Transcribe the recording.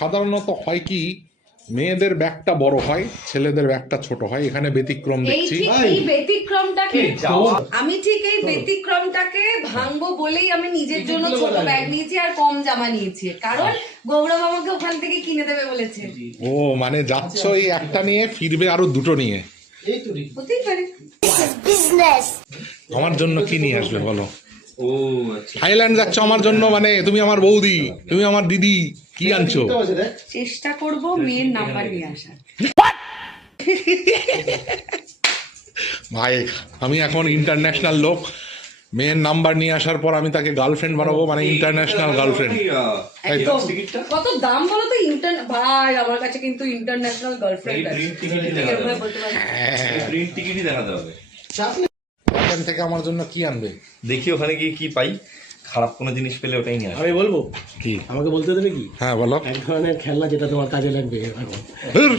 সাধারণত হয় কি, মেয়েদের ব্যাগটা বড় হয়, ছেলেদের ব্যাগটা ছোট হয়। এখানে ব্যতিক্রম দেখছি। আমি ঠিক এই ব্যতিক্রমটাকে ভাঙবো বলেই আমি নিজের জন্য ছোট ব্যাগ নিয়েছি আর কম জামা নিয়েছি, কারণ গৌরব আমাকে ওখান থেকে কিনে দেবে বলেছে। ও মানে যাচ্ছ এই একটা নিয়ে, ফিরবে আরো দুটো নিয়ে। হতেই পারে। আমার জন্য কি নিয়ে আসবে বলো? ও আচ্ছা, থাইল্যান্ড যাচ্ছ আমার জন্য, মানে তুমি আমার বৌদি, তুমি আমার দিদি, কি আনছো? চেষ্টা করব মেয়ের নাম্বার নিয়ে আসার। ভাই আমি এখন ইন্টারন্যাশনাল লোক, মেয়ের নাম্বার নিয়ে আসার পর আমি তাকে গার্লফ্রেন্ড বানাবো, মানে ইন্টারন্যাশনাল গার্লফ্রেন্ড। একদম। কত দাম বলো তো? ভাই আমার কাছে কিন্তু ইন্টারন্যাশনাল গার্লফ্রেন্ড আছে। প্রিন্ট টিকিটই দেখাতে হবে। ওখান থেকে আমার জন্য কি আনবে? দেখি ওখানে গিয়ে কি পাই, খারাপ কোনো জিনিস পেলে ওটাই নিয়ে আসবে। আমি বলবো কি? আমাকে বলতে দেবে কি? হ্যাঁ বলো। এক ধরনের খেলনা যেটা তোমার কাজে লাগবে এখন। ধুর।